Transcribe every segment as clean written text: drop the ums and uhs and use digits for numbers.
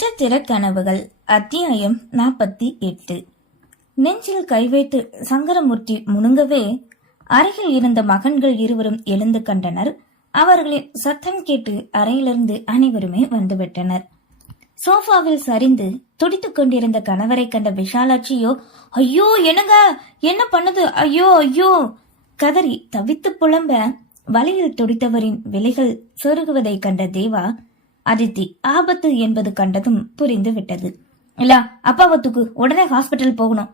நட்சத்திர கனவுகள் அத்தியாயம் 48. நெஞ்சில் கை வைத்து சங்கரமூர்த்தி முணுங்கவே அருகில் இருந்த மகன்கள் இருவரும் எழுந்து கண்டனர். அவர்களின் சத்தம் கேட்டு அறையிலிருந்து அனைவருமே வந்துவிட்டனர். சோஃபாவில் சரிந்து துடித்துக் கொண்டிருந்த கணவரை கண்ட விஷாலாட்சியோ, ஐயோ என்னங்க, என்ன பண்ணது, ஐயோ ஐயோ கதறி தவித்து புலம்ப வலியில் துடித்தவரின் விலைகள் சொருகுவதை கண்ட தேவா, அதித்தி ஆபத்து என்பது கண்டதும் புரிந்து விட்டது. இல்ல, அப்பாவத்துக்கு உடனே ஹாஸ்பிட்டல் போகணும்,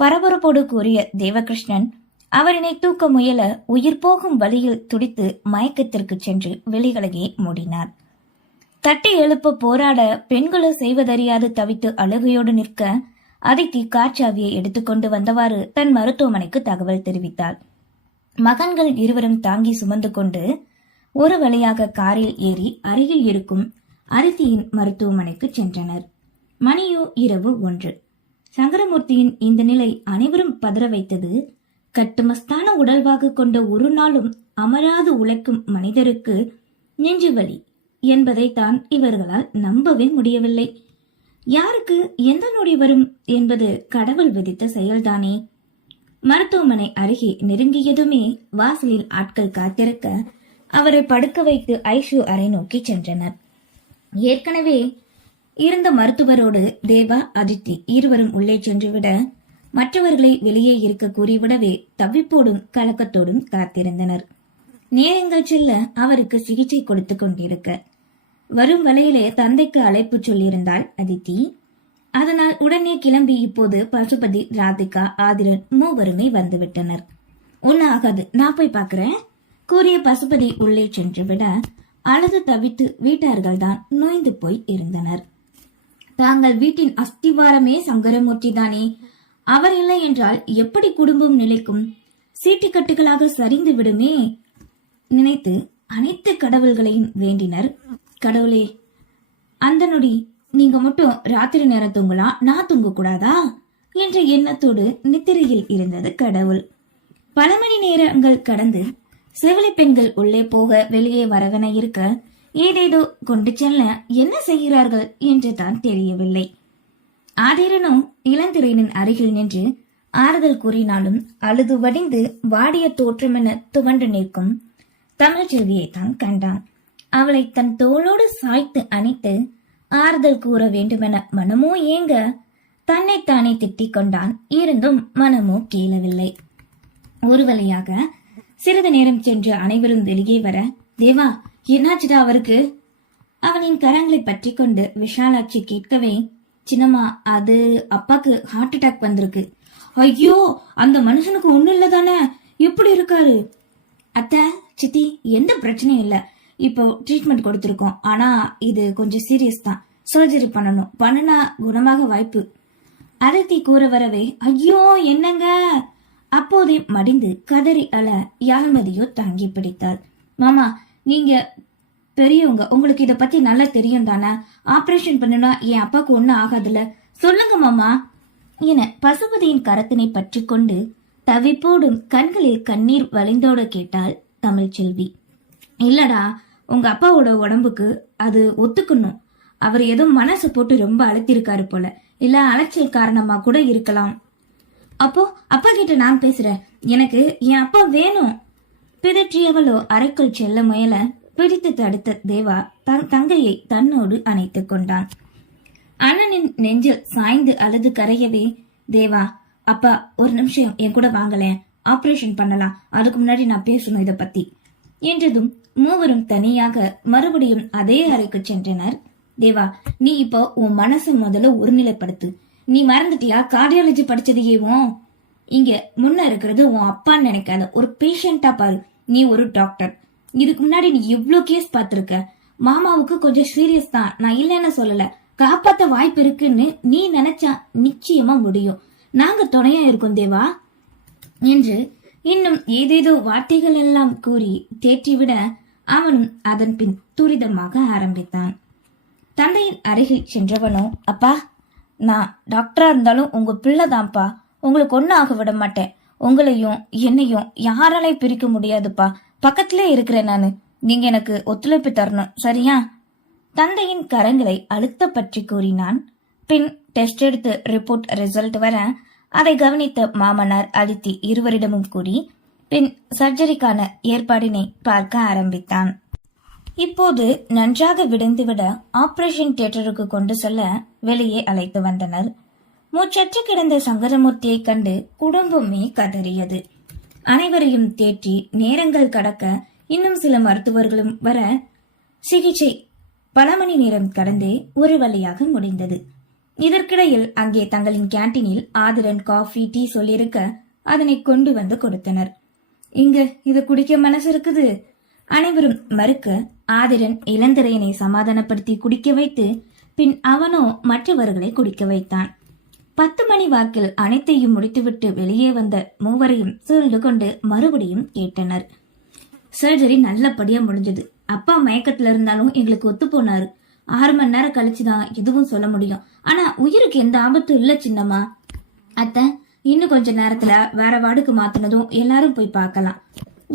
பரபரப்போடு கூறிய தேவகிருஷ்ணன் அவரினை தூக்க முயல உயிர் போகும் வழியில் துடித்து மயக்கத்திற்கு சென்று விழிகளையே மூடினார். தட்டி எழுப்ப போராட பெண்களோ செய்வதறியாது தவித்து அழுகையோடு நிற்க அதித்தி காற்றாவியை எடுத்துக்கொண்டு வந்தவாறு தன் மருத்துவமனைக்கு தகவல் தெரிவித்தாள். மகன்கள் இருவரும் தாங்கி சுமந்து கொண்டு ஒரு வழியாக காரில் ஏறி அருகில் இருக்கும் அதித்தியின் மருத்துவமனைக்கு சென்றனர். மணியோ இரவு 1. சங்கரமூர்த்தியின் இந்த நிலை அனைவரும் பதற வைத்தது. கட்டுமஸ்தான உடல்வாக கொண்ட ஒரு நாளும் அமராது உழைக்கும் மனிதருக்கு நெஞ்சுவலி என்பதை தான் இவர்களால் நம்பவே முடியவில்லை. யாருக்கு எந்த நொடி வரும் என்பது கடவுள் விதித்த செயல்தானே. மருத்துவமனை அருகே நெருங்கியதுமே வாசலில் ஆட்கள் காத்திருக்க அவரை படுக்க வைத்து ஐசியூ அறை நோக்கி சென்றனர். ஏற்கனவே இருந்த மருத்துவரோடு தேவா, அதித்தி இருவரும் உள்ளே சென்றுவிட மற்றவர்களை வெளியே இருக்க கூறிவிடவே தவிப்போடும் கலக்கத்தோடும் காத்திருந்தனர். நேரங்கள் செல்ல அவருக்கு சிகிச்சை கொடுத்து கொண்டிருக்க வரும் வழியிலே தந்தைக்கு அழைப்பு சொல்லியிருந்தாள் அதித்தி. அதனால் உடனே கிளம்பி இப்போது பசுபதி, ராதிகா, ஆதிரன் மூவருமே வந்துவிட்டனர். ஒண்ணு ஆகாது, நான் போய் பாக்குறேன் கூறிய பசுபதி உள்ளே சென்று விட அழுது தவித்து வீட்டார்கள் தான் நோய்ந்து போய் இருந்தனர். தாங்கள் வீட்டின் அஸ்திவாரமே சங்கரமூர்த்தி தானே, அவர் இல்லை என்றால் எப்படி குடும்பம் நிலைக்கும், சீட்டுக்கட்டுகளாக சரிந்து விடுமே நினைத்து அனைத்து கடவுள்களையும் வேண்டினர். கடவுளே, அந்த நொடி நீங்க மட்டும் ராத்திரி நேரம் தூங்கலாம், நான் தூங்க கூடாதா என்ற எண்ணத்தோடு நித்திரையில் இருந்தது கடவுள். பல மணி நேரங்கள் கடந்து செவிலி பெண்கள் உள்ளே போக வெளியே வரவென இருக்க ஏதேதோ கொண்டு செல்ல என்ன செய்கிறார்கள் என்று தான் தெரியவில்லை. ஆதிரனும் இளந்திரையின் அருகில் நின்று ஆறுதல் கூறினாலும் அழுது வடிந்து வாடிய தோற்றமென துவண்டு நிற்கும் தமிழ்ச்செல்வியை தான் கண்டான். அவளை தன் தோளோடு சாய்த்து அணைத்து ஆறுதல் கூற வேண்டுமென மனமோ ஏங்க தன்னைத்தானே திட்டிக் கொண்டான். இருந்தும் மனமோ கேளவில்லை. ஒரு வழியாக சிறிது நேரம் சென்று அனைவரும் வெளியே வர, தேவா என்னாச்சுடா அவருக்கு? அவனின் கரங்களை பற்றி கொண்டு விஷாலாட்சி கேட்கவே, சின்னம்மா அது அப்பாக்கு ஹார்ட் அட்டாக் வந்திருக்கு. ஐயோ, அந்த மனுஷனுக்கு ஒண்ணு இல்லதானே, எப்படி இருக்காரு? அத்தை, சித்தி, எந்த பிரச்சனையும் இல்ல, இப்போ ட்ரீட்மெண்ட் கொடுத்திருக்கோம், ஆனா இது கொஞ்சம் சீரியஸ் தான், சர்ஜரி பண்ணணும், பண்ணனா குணமாக வாய்ப்பு. அதித்தி கூற வரவே, ஐயோ என்னங்க, அப்போதே மடிந்து கதறி அழ யாழ்மதியோ தாங்கி பிடித்தாள். மாமா, நீங்க பெரியவங்க, உங்களுக்கு இத பத்தி நல்லா தெரியும் தானே, ஆபரேஷன் பண்ணுனா என் அப்பாக்கு ஒண்ணு ஆகாதுல, சொல்லுங்க மாமா என பசுபதியின் கரத்தினை பற்றி கொண்டு தவிப்போடும் கண்களில் கண்ணீர் வழிந்தோட கேட்டாள் தமிழ்ச்செல்வி. இல்லடா, உங்க அப்பாவோட உடம்புக்கு அது ஒத்துக்கணும், அவர் ஏதோ மனசு போட்டு ரொம்ப அழுத்திருக்காரு போல, இல்ல அலைச்சல் காரணமா கூட இருக்கலாம். அப்போ அப்பா கிட்ட நான் பேசுறேன், எனக்கு என் அப்பா வேணும். பிதற்றியவளோ அறைக்குள் செல்ல முயல பிடித்து தடுத்த தேவா தன் தங்கையை தன்னோடு அணைத்துக் கொண்டான். அண்ணனின் நெஞ்சில் சாய்ந்து அழுது கரையவே, தேவா அப்பா ஒரு நிமிஷம் என் கூட வாங்கலேன், ஆபரேஷன் பண்ணலாம், அதுக்கு முன்னாடி நான் பேசணும் இத பத்தி என்றதும் மூவரும் தனியாக மறுபடியும் அதே அறைக்கு சென்றனர். தேவா, நீ இப்போ உன் மனசை முதல்ல ஒருநிலைப்படுத்து. நீ மறந்துட்டியா கார்டியாலஜி படிச்சதையேவும்? இங்க முன்ன இருக்கிறது உன் அப்பான்னு நினைக்காத, ஒரு பேஷண்டா பாரு. நீ ஒரு டாக்டர், இதுக்கு முன்னாடி நீ இவ்ளோ கேஸ் பாத்திருக்க. மாமாவுக்கு கொஞ்சம் சீரியஸ் தான், நான் இல்லைன்னு சொல்லல, காப்பாத்த வாய்ப்பு இருக்குன்னு நீ நினைச்சா நிச்சயமா முடியும், நாங்க துணையா இருக்கோம் தேவா என்று இன்னும் ஏதேதோ வார்த்தைகள் எல்லாம் கூறி தேற்றிவிட அவனும் அதன் பின் துரிதமாக ஆரம்பித்தான். தந்தையின் அருகில் சென்றவனோ, அப்பா நான் டாக்டரா இருந்தாலும் உங்க பிள்ளைதான்ப்பா, உங்களுக்கு ஒன்னும் ஆக விட மாட்டேன், உங்களையும் என்னையும் யாராலையும் பிரிக்க முடியாதுப்பா, பக்கத்திலே இருக்கிறேன் நானு, நீங்க எனக்கு ஒத்துழைப்பு தரணும், சரியா தந்தையின் கரங்களை அழுத்த பற்றி கூறினான். பின் டெஸ்ட் எடுத்து ரிப்போர்ட் ரிசல்ட் வர அதை கவனித்த மாமனார் அதித்தி இருவரிடமும் கூறி பின் சர்ஜரிக்கான ஏற்பாடினை பார்க்க ஆரம்பித்தான். இப்போது நன்றாக விடைந்துவிட ஆபரேஷன் தியேட்டருக்கு கொண்டு செல்ல வெளியே அழைத்து வந்தனர். மூச்சற்று கிடந்த சங்கரமூர்த்தியை கண்டு குடும்பமே கதறியது. அனைவரையும் தேற்றி நேரங்கள் கடக்க இன்னும் சில மருத்துவர்களும் வர சிகிச்சை பல மணி நேரம் கடந்தே ஒரு வழியாக முடிந்தது. இதற்கிடையில் அங்கே தங்களின் கேண்டீனில் ஆதிரன் காஃபி டீ சொல்லியிருக்க அதனை கொண்டு வந்து கொடுத்தனர். இங்க இது குடிக்க மனசு இருக்குது. அனைவரும் மறுக்க ஆதிரன் இளந்திரையனை சமாதானப்படுத்தி குடிக்க வைத்து பின் அவனோ மற்றவர்களை குடிக்க வைத்தான். 10 மணி வாக்கில் அனைத்தையும் முடித்துவிட்டு வெளியே வந்த மூவரையும் சூழ்ந்து கொண்டு மறுபடியும் கேட்டனர். சர்ஜரி நல்லபடியா முடிஞ்சது. அப்பா மயக்கத்துல இருந்தாலும் எங்களுக்கு ஒத்து போனாரு. 6 மணி நேரம் கழிச்சுதான் எதுவும் சொல்ல முடியும். ஆனா உயிருக்கு எந்த ஆபத்தும் இல்ல சின்னம்மா. அத்த இன்னும் கொஞ்ச நேரத்துல வேற வார்டுக்கு மாத்தினதும் எல்லாரும் போய் பார்க்கலாம்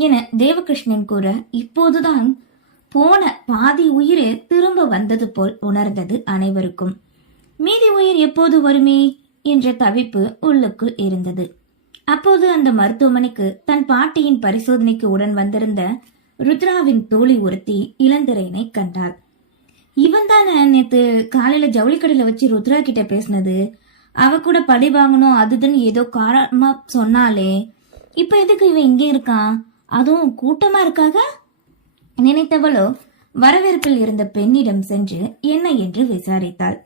என தேவகிருஷ்ணன் கூற இப்போதுதான் போன பாதி உயிரே திரும்ப வந்தது போல் உணர்ந்தது அனைவருக்கும். மீதி உயிர் எப்போது வருமே என்ற தவிப்பு உள்ளுக்குள் இருந்தது. அப்போது அந்த மருத்துவமனைக்கு தன் பாட்டியின் பரிசோதனைக்கு உடன் வந்திருந்த ருத்ராவின் தோழி ஒருத்தி இளந்திரையனை கண்டாள். இவன் தானே நேத்து காலையில ஜவுளி கடையில வச்சு ருத்ரா கிட்ட பேசினது. அவ கூட பழி வாங்கணும் அதுதுன்னு ஏதோ காரணமா சொன்னாலே. இப்ப எதுக்கு இவன் இங்கே இருக்கான், அதுவும் கூட்டமா இருக்காக நினைத்தவளோ வரவேற்பில் இருந்த பெண்ணிடம் சென்று என்ன என்று விசாரித்தாள்.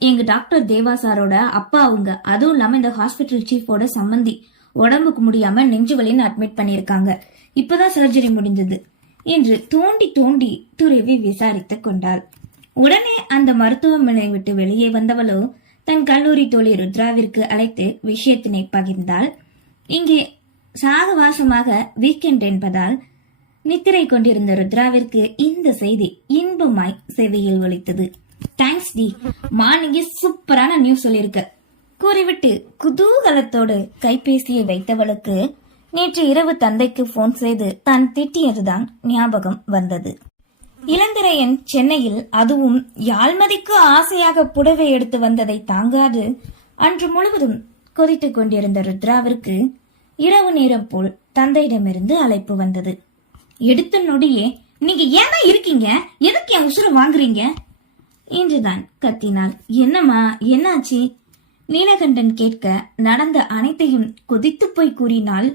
எங்க டாக்டர் தேவா சாரோட அப்பா அவங்க, அதுவும் இல்லாம இந்த ஹாஸ்பிட்டல் சீஃபோட சம்பந்தி, உடம்புக்கு முடியாம நெஞ்சு வலின்னு அட்மிட் பண்ணிருக்காங்க. இப்பதான் சர்ஜரி முடிந்தது என்று தோண்டி தோண்டி துருவி விசாரித்துக் கொண்டாள். உடனே அந்த மருத்துவமனை விட்டு வெளியே வந்தவளோ தன் கல்லூரி தோழி ருத்ராவிற்கு அழைத்து விஷயத்தினை பகிர்ந்தாள். இங்கே சாகவாசமாக வீக்கெண்ட் என்பதால் நித்திரை கொண்டிருந்த ருத்ராவிற்கு இந்த செய்தி இன்பமாய் செவியில் ஒலித்தது. தேங்க்ஸ் டி, மார்னிங்கே சூப்பரான நியூஸ் சொல்லிருக்க கூறிவிட்டு குதூகலத்தோடு கைபேசியை வைத்தவளுக்கு நேற்று இரவு தந்தைக்கு போன் செய்து தான் திட்டியதுதான் ஞாபகம் வந்தது. இளந்திரையன் சென்னையில், அதுவும் யாழ்மதிக்கு ஆசையாக புடவை எடுத்து வந்ததை தாங்காது அன்று முழுவதும் கொதித்துக் கொண்டிருந்த ருத்ராவிற்கு இரவு நேரம் போல் தந்தையிடமிருந்து அழைப்பு வந்தது. எடுத்த நொடியே, நீங்க ஏன்னா இருக்கீங்க, எதுக்கு என் உசுர வாங்குறீங்க என்றுதான் கத்தினாள். என்னம்மா என்னாச்சு? நீலகண்டன் கேட்க நடந்த அனைத்தையும் கொதித்து போய் கூறினாள்.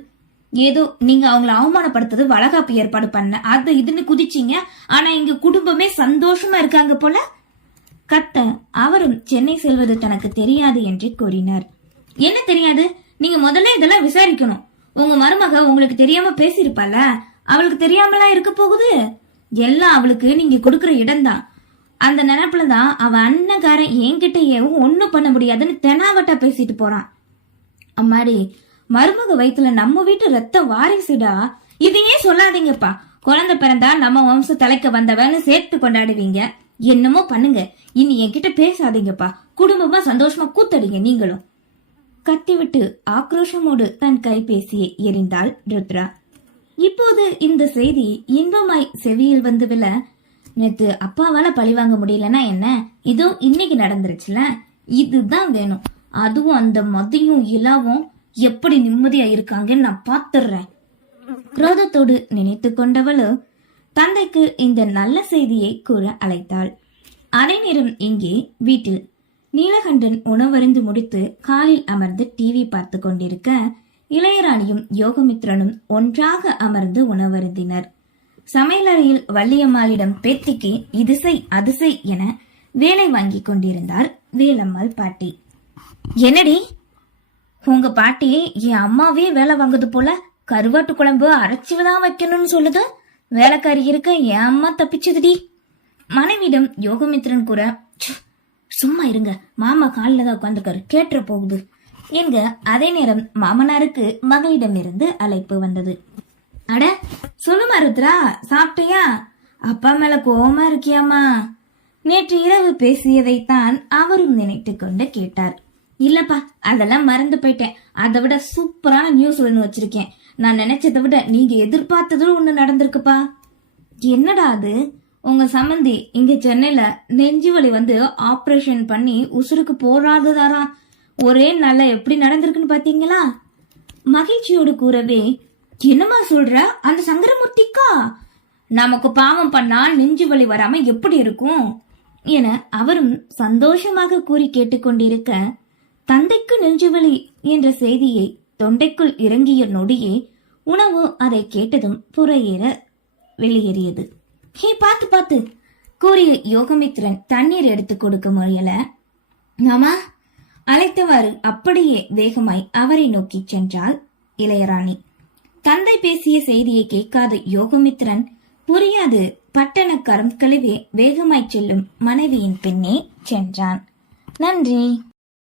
ஏதோ நீங்க அவங்கள அவமானப்படுத்தது வளகாப்பு ஏற்பாடு பண்ண அது இதுன்னு குதிச்சீங்க. ஆனா இங்க குடும்பமே சந்தோஷமா இருக்காங்க போல. கத்த அவரும் சென்னை செல்வது தனக்கு தெரியாது என்று கூறினார். என்ன தெரியாது? நீங்க முதல்ல இதெல்லாம் விசாரிக்கணும். உங்க மருமக உங்களுக்கு தெரியாம பேசியிருப்பால, அவளுக்கு தெரியாமலா இருக்க போகுது. எல்லாம் அவளுக்கு நீங்க கொடுக்கற இடம்தான். அந்த நினைப்புலதான் அவ அண்ணகாரன் என்கிட்டயே ஒண்ணும் பண்ண முடியாதுன்னு தெனாவட்டா பேசிட்டு போறான். அம்மாடி, மருமக வயிற்றுல நம்ம வீட்டு ரத்த வாரிசுடா. இதையே சொல்லாதீங்கப்பா. குழந்தை பிறந்தா நம்ம வம்ச தலைக்க வந்தவன்னு சேர்த்து கொண்டாடுவீங்க. என்னமோ பண்ணுங்க, இனி என்கிட்ட பேசாதீங்கப்பா. குடும்பமா சந்தோஷமா கூத்தடிங்க நீங்களும். கத்திவிட்டு ஆக்ரோஷமோடு தன் கைபேசியை எரிந்தாள் ருத்ரா. இப்போது இந்த செய்தி இன்பமாய் செவியில் வந்து விழ, நேத்து அப்பாவால பழி வாங்க முடியலன்னா என்ன, இதோ இன்னைக்கு நடந்துருச்சுல, இதுதான் வேணும். அதுவும் அந்த மதியும் இலாவும் எப்படி நிம்மதியா இருக்காங்கன்னு நான் பாத்துறேன். குரோதத்தோடு நினைத்து கொண்டவளோ தந்தைக்கு இந்த நல்ல செய்தியை கூற அழைத்தாள். அதே நேரம் இங்கே வீட்டில் நீலகண்டன் உணவருந்து முடித்து காலில் அமர்ந்து டிவி பார்த்து கொண்டிருக்க இளையராணியும் யோகமித்ரனும் ஒன்றாக அமர்ந்து உணவருந்தினர். சமையலறையில் வள்ளியம்மாளிடம் பேத்திக்கு இது செய் அது செய் என வேலை வாங்கி கொண்டிருந்தார் வேலம்மாள் பாட்டி. என்னடி உங்க பாட்டி என் அம்மாவே வேலை வாங்குது போல, கருவாட்டு குழம்பு அரைச்சுதான் வைக்கணும்னு சொல்லுது. வேலைக்காரி இருக்க என் அம்மா தப்பிச்சதுடி. மனைவிடம் யோகமித்ரன் கூற, சும்மா இருங்க, மாமா காலில் தான் உட்காந்துருக்காரு, கேட்டுற போகுது என்க. அதே நேரம் மாமனாருக்கு மகளிடமிருந்து அழைப்பு வந்தது. அட சொல்லுமா ருத்ரா, சாப்பிட்டியா? அப்பா மேல கோவமா இருக்கியாமா? நேற்று இரவு பேசியதைத்தான் அவரும் நினைத்து கொண்டு கேட்டார். இல்லப்பா, அதெல்லாம் மறந்து போயிட்டேன். அதை விட சூப்பரான நியூஸ் ஒண்ணு வச்சிருக்கேன். நான் நினைச்சதை விட நீங்க எதிர்பார்த்ததும் ஒண்ணு நடந்திருக்குப்பா. என்னடா அது? உங்க சம்பந்தி இங்க சென்னையில நெஞ்சு வலி வந்து ஆபரேஷன் பண்ணி உசுருக்கு போராடுதாரா. ஒரே நாள்ல எப்படி நடந்திருக்குன்னு பாத்தீங்களா? மகிழ்ச்சியோடு கூறவே, என்னமா சொல்ற? அந்த சங்கரமூர்த்திக்கா? நமக்கு பாவம் பண்ணா நெஞ்சு வலி வராம எப்படி இருக்கும் என அவரும் சந்தோஷமாக கூறி கேட்டுக்கொண்டிருக்க, தந்தைக்கு நெஞ்சுவலி என்ற செய்தியை தொண்டைக்குள் இறங்கிய நொடியே உணவு அதை கேட்டதும் புறையேற வெளியேறியது. ஹே, பாத்து பாத்து கூறிய யோகமித்ரன் தண்ணீர் எடுத்து கொடுக்க முயல, மாமா அழைத்தவாறு அப்படியே வேகமாய் அவரை நோக்கி சென்றாள் இளையராணி. தந்தை பேசிய செய்தியை கேட்காத யோகமித்ரன் புரியாது பட்டணக்காரம் கழுவே வேகமாய் செல்லும் மனைவியின் பின்னே சென்றான். நன்றி.